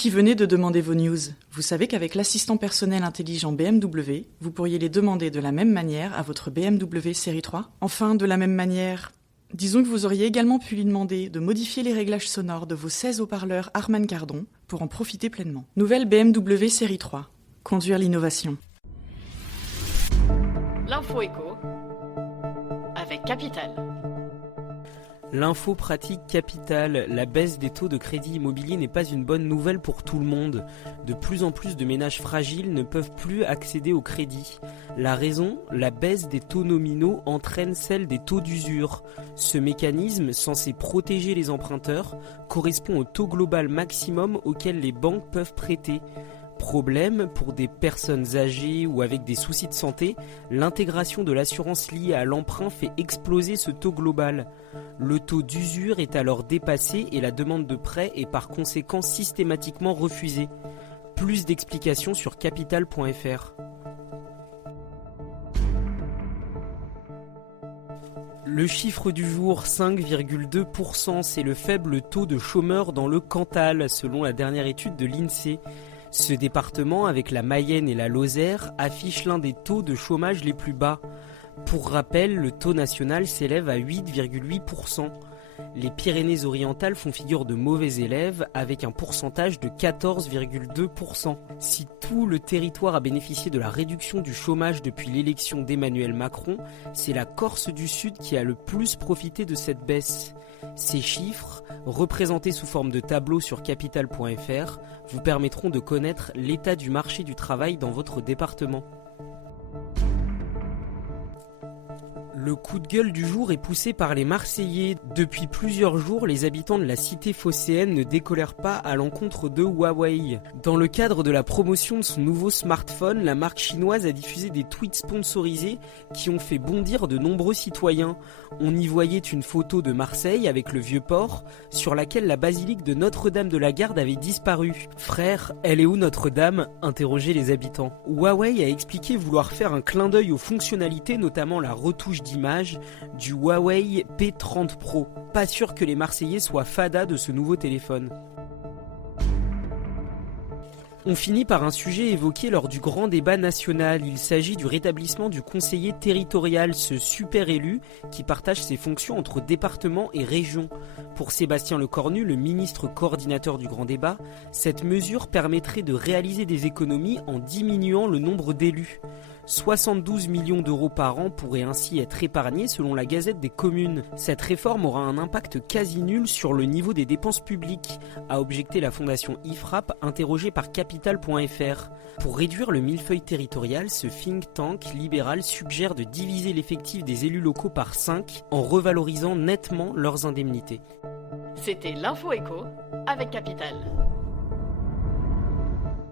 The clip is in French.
qui venez de demander vos news, vous savez qu'avec l'assistant personnel intelligent BMW, vous pourriez les demander de la même manière à votre BMW série 3. Enfin, de la même manière, disons que vous auriez également pu lui demander de modifier les réglages sonores de vos 16 haut-parleurs Harman Kardon pour en profiter pleinement. Nouvelle BMW série 3. Conduire l'innovation. L'info éco avec Capital. L'info pratique Capital, la baisse des taux de crédit immobilier n'est pas une bonne nouvelle pour tout le monde. De plus en plus de ménages fragiles ne peuvent plus accéder au crédit. La raison, la baisse des taux nominaux entraîne celle des taux d'usure. Ce mécanisme, censé protéger les emprunteurs, correspond au taux global maximum auquel les banques peuvent prêter. Problème, pour des personnes âgées ou avec des soucis de santé, l'intégration de l'assurance liée à l'emprunt fait exploser ce taux global. Le taux d'usure est alors dépassé et la demande de prêt est par conséquent systématiquement refusée. Plus d'explications sur capital.fr. Le chiffre du jour, 5,2%, c'est le faible taux de chômeurs dans le Cantal, selon la dernière étude de l'INSEE. Ce département, avec la Mayenne et la Lozère, affiche l'un des taux de chômage les plus bas. Pour rappel, le taux national s'élève à 8,8%. Les Pyrénées-Orientales font figure de mauvais élèves avec un pourcentage de 14,2%. Si tout le territoire a bénéficié de la réduction du chômage depuis l'élection d'Emmanuel Macron, c'est la Corse du Sud qui a le plus profité de cette baisse. Ces chiffres, représentés sous forme de tableau sur capital.fr, vous permettront de connaître l'état du marché du travail dans votre département. Le coup de gueule du jour est poussé par les Marseillais. Depuis plusieurs jours, les habitants de la cité phocéenne ne décolèrent pas à l'encontre de Huawei. Dans le cadre de la promotion de son nouveau smartphone, la marque chinoise a diffusé des tweets sponsorisés qui ont fait bondir de nombreux citoyens. On y voyait une photo de Marseille avec le vieux port, sur laquelle la basilique de Notre-Dame de la Garde avait disparu. « Frère, elle est où Notre-Dame ?» interrogeaient les habitants. Huawei a expliqué vouloir faire un clin d'œil aux fonctionnalités, notamment la retouche d'image du Huawei P30 Pro. Pas sûr que les Marseillais soient fadas de ce nouveau téléphone. On finit par un sujet évoqué lors du grand débat national. Il s'agit du rétablissement du conseiller territorial, ce super élu qui partage ses fonctions entre département et région. Pour Sébastien Lecornu, le ministre coordinateur du grand débat, cette mesure permettrait de réaliser des économies en diminuant le nombre d'élus. 72 millions d'euros par an pourraient ainsi être épargnés selon la Gazette des communes. Cette réforme aura un impact quasi nul sur le niveau des dépenses publiques, a objecté la fondation IFRAP interrogée par capital.fr. Pour réduire le millefeuille territorial, ce think tank libéral suggère de diviser l'effectif des élus locaux par 5 en revalorisant nettement leurs indemnités. C'était l'info éco avec Capital.